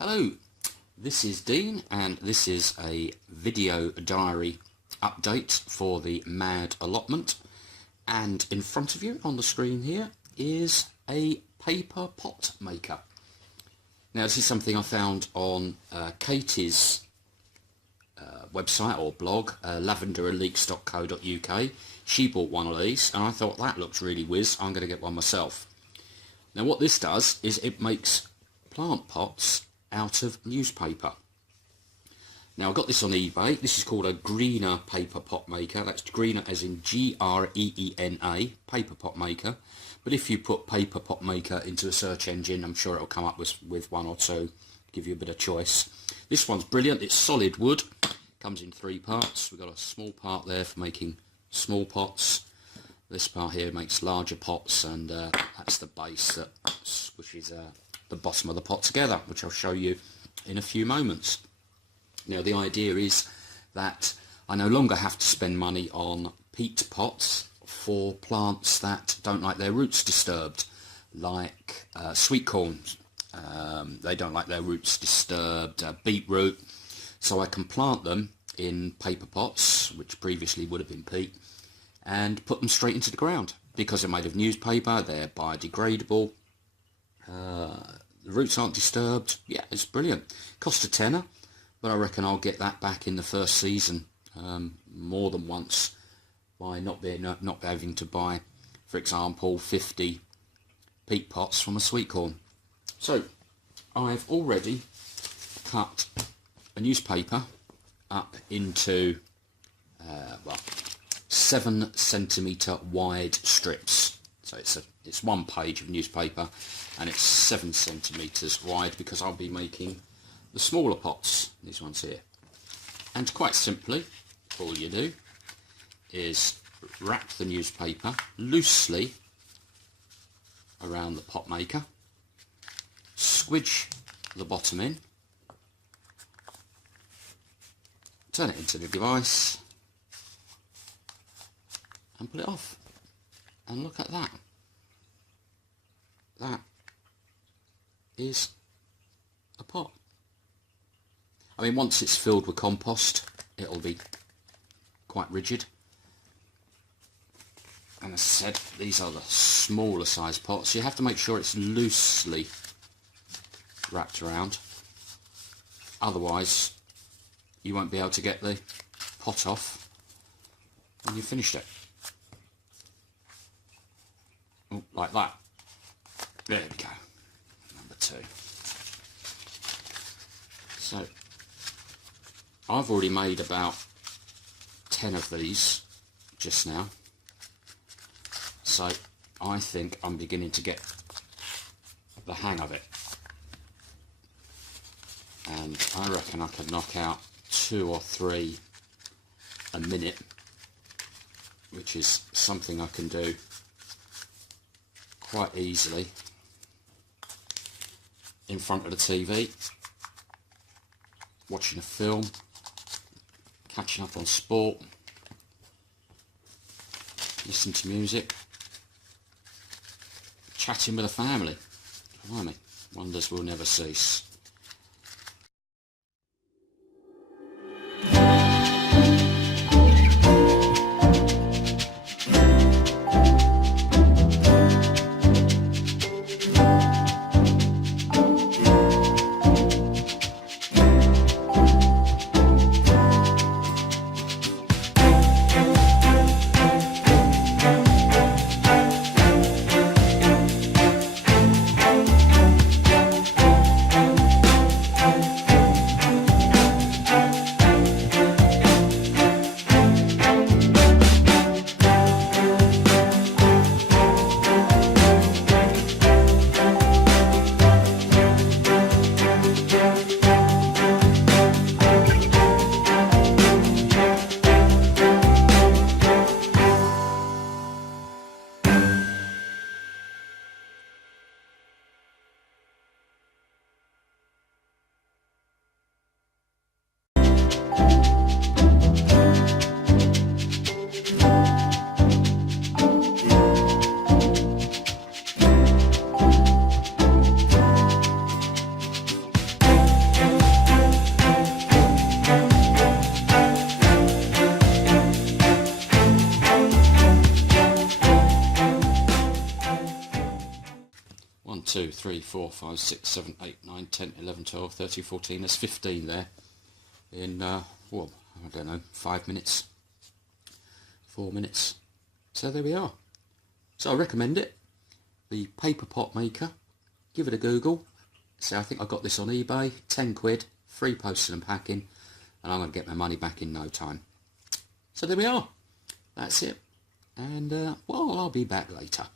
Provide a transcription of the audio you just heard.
Hello, this is Dean and this is a video diary update for the MAD allotment, and in front of you on the screen here is a paper pot maker. Now this is something I found on Katie's website or blog, lavenderandleeks.co.uk. She bought one of these and I thought that looks really whiz, I'm going to get one myself. Now what this does is it makes plant pots out of newspaper. Now I got this on eBay. This is called a Greener paper pot maker. That's Greener as in G-R-E-E-N-A, paper pot maker. But if you put paper pot maker into a search engine, I'm sure it'll come up with one or two, give you a bit of choice. This one's brilliant. It's solid wood, comes in 3 parts. We've got a small part there for making small pots. This part here makes larger pots, and that's the base that squishes the bottom of the pot together, which I'll show you in a few moments. Now the idea is that I no longer have to spend money on peat pots for plants that don't like their roots disturbed, like sweet corn. They don't like their roots disturbed, beetroot, so I can plant them in paper pots, which previously would have been peat, and put them straight into the ground. Because they're made of newspaper, they're biodegradable, the roots aren't disturbed. Yeah, it's brilliant. Cost a tenner, but I reckon I'll get that back in the first season more than once by not having to buy, for example, 50 peat pots from a sweet corn. So I've already cut a newspaper up into 7 centimetre wide strips. So it's 1 page of newspaper and it's 7 centimetres wide, because I'll be making the smaller pots, these ones here. And quite simply, all you do is wrap the newspaper loosely around the pot maker, squidge the bottom in, turn it into the device and put it off. And look at that. That is a pot. I mean, once it's filled with compost, it'll be quite rigid. And as I said, these are the smaller size pots. You have to make sure it's loosely wrapped around. Otherwise, you won't be able to get the pot off when you've finished it. Oh, like that. There we go. Number 2. So, I've already made about 10 of these just now. So, I think I'm beginning to get the hang of it. And I reckon I could knock out 2 or 3 a minute, which is something I can do quite easily in front of the TV, watching a film, catching up on sport, listening to music, chatting with the family. Blimey, wonders will never cease. 2, 3, 4, 5, 6, 7, 8, 9, 10, 11, 12, 13, 14. There's 15 there in, well, I don't know, 5 minutes, 4 minutes. So there we are. So I recommend it. The paper pot maker. Give it a Google. So I think I got this on eBay. 10 quid, free posting and packing. And I'm going to get my money back in no time. So there we are. That's it. And, well, I'll be back later.